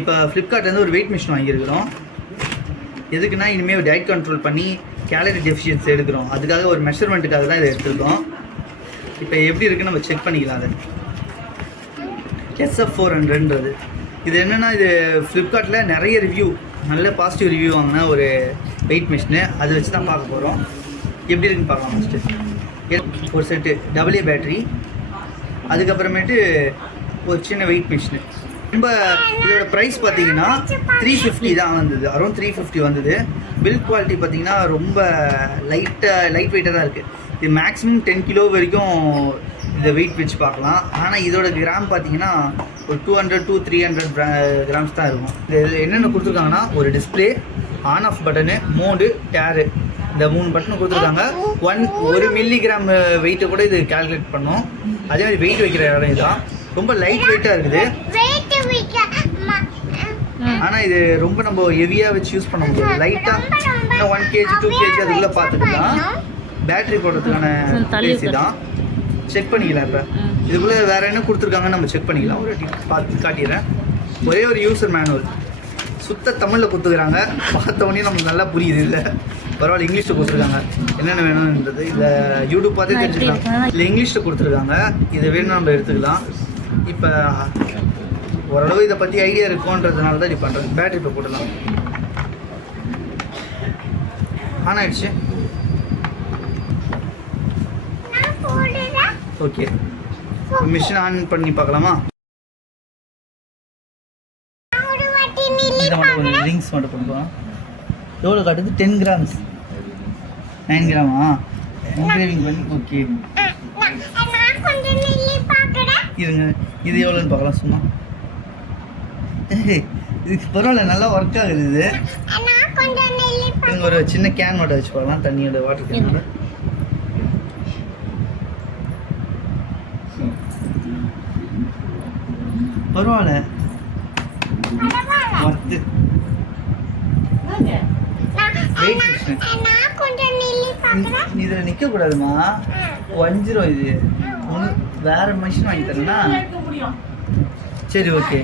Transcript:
இப்போ ஃப்ளிப்கார்ட்லேருந்து ஒரு weight machine வாங்கியிருக்கிறோம். எதுக்குன்னா இனிமேல் டயட் கண்ட்ரோல் பண்ணி கேலரி டெஃபிஷியன்சி எடுக்கிறோம். அதுக்காக ஒரு மெஷர்மெண்ட்டுக்காக தான் இதை எடுத்துருக்கோம். இப்போ எப்படி இருக்குன்னு நம்ம செக் பண்ணிக்கலாம். அது SF400ன்றது இது என்னென்னா, இது ஃப்ளிப்கார்ட்டில் நிறைய ரிவ்யூ, நல்ல பாசிட்டிவ் ரிவ்யூ வாங்கினா ஒரு வெயிட் மிஷினு. அதை வச்சு தான் பார்க்க போகிறோம். எப்படி இருக்குன்னு பார்க்கலாம். ஃபஸ்ட்டு ஒரு செட்டு AA பேட்ரி, அதுக்கப்புறமேட்டு ஒரு சின்ன வெயிட் மிஷினு. ரொம்ப இதோட ப்ரைஸ் பார்த்தீங்கன்னா 350 தான் வந்தது, அரௌண்ட் 350 வந்தது. பில்ட் குவாலிட்டி பார்த்தீங்கன்னா ரொம்ப லைட் வெயிட்டாக தான் இருக்குது. இது மேக்ஸிமம் 10 கிலோ வரைக்கும் இந்த வெயிட் வச்சு பார்க்கலாம். ஆனால் இதோட கிராம் பார்த்தீங்கன்னா ஒரு 200 to 300 கிராம்ஸ் தான் இருக்கும். இது என்னென்ன கொடுத்துருக்காங்கன்னா, ஒரு display, on off button, mode, tare, இந்த 3 பட்டனு கொடுத்துருக்காங்க. 1 மில்லிகிராம் வெயிட்டை கூட இது கால்குலேட் பண்ணோம். அதே மாதிரி வெயிட் வைக்கிற இடம் இதுதான். ரொம்ப லைட் வெயிட்டாக இருக்குது. ஆனால் இது ரொம்ப நம்ம ஹெவியாக வச்சு யூஸ் பண்ண முடியாது. லைட்டாக 1 kg 2 kg அதுக்குள்ளே பார்த்துக்கலாம். பேட்ரி போடுறதுக்கான ஏசி தான். செக் பண்ணிக்கலாம். இப்போ இதுக்குள்ளே வேறு என்ன கொடுத்துருக்காங்கன்னு நம்ம செக் பண்ணிக்கலாம். ஒரு பார்த்து காட்டிடுறேன். ஒரே ஒரு யூசர் மேனுவல் சுத்த தமிழில் கொடுத்துக்கிறாங்க. பார்த்தவொடனே நமக்கு நல்லா புரியுது. இல்லை பரவாயில்ல, இங்கிலீஷில் கொடுத்துருக்காங்க. என்னென்ன வேணும்ன்றது இதில் யூடியூப் பார்த்தே தெரிஞ்சுக்கலாம். இல்லை இங்கிலீஷில் கொடுத்துருக்காங்க. இதை வேணும் நம்ம எடுத்துக்கலாம். இப்போ ஓரளவு இதை பற்றி ஐடியா இருக்குன்றதுனால தான் இப்படி பண்ணுறேன். பேட்டரி இப்போ போடலாம். ஆன் ஆயிடுச்சு. ஓகே, மிஷின் ஆன் பண்ணி பார்க்கலாமா? இதை மட்டும் கொஞ்சம் ரிங்ஸ் மட்டும் கொடுப்போம். எவ்வளோ காட்டுது? 10 கிராம்ஸ், 9 கிராமா என்கிரேவிங் பண்ணி. ஓகே இருங்க, இது எவ்வளோன்னு பார்க்கலாம். சும்மா இதுக்கு பரவாயில்ல, நல்லா ஒர்க் ஆகுது. இது ஒரு சின்ன கேன் மட்டும் வச்சு பார்க்கலாம். தண்ணியோட வாட்டர் கேனோட. பரவாயில்ல, ஒர்த்து. இதில் நிற்கக்கூடாதுமா, வஞ்சிரும். இது வேற மிஷின் வாங்கி தரேன்னா சரி, ஓகே.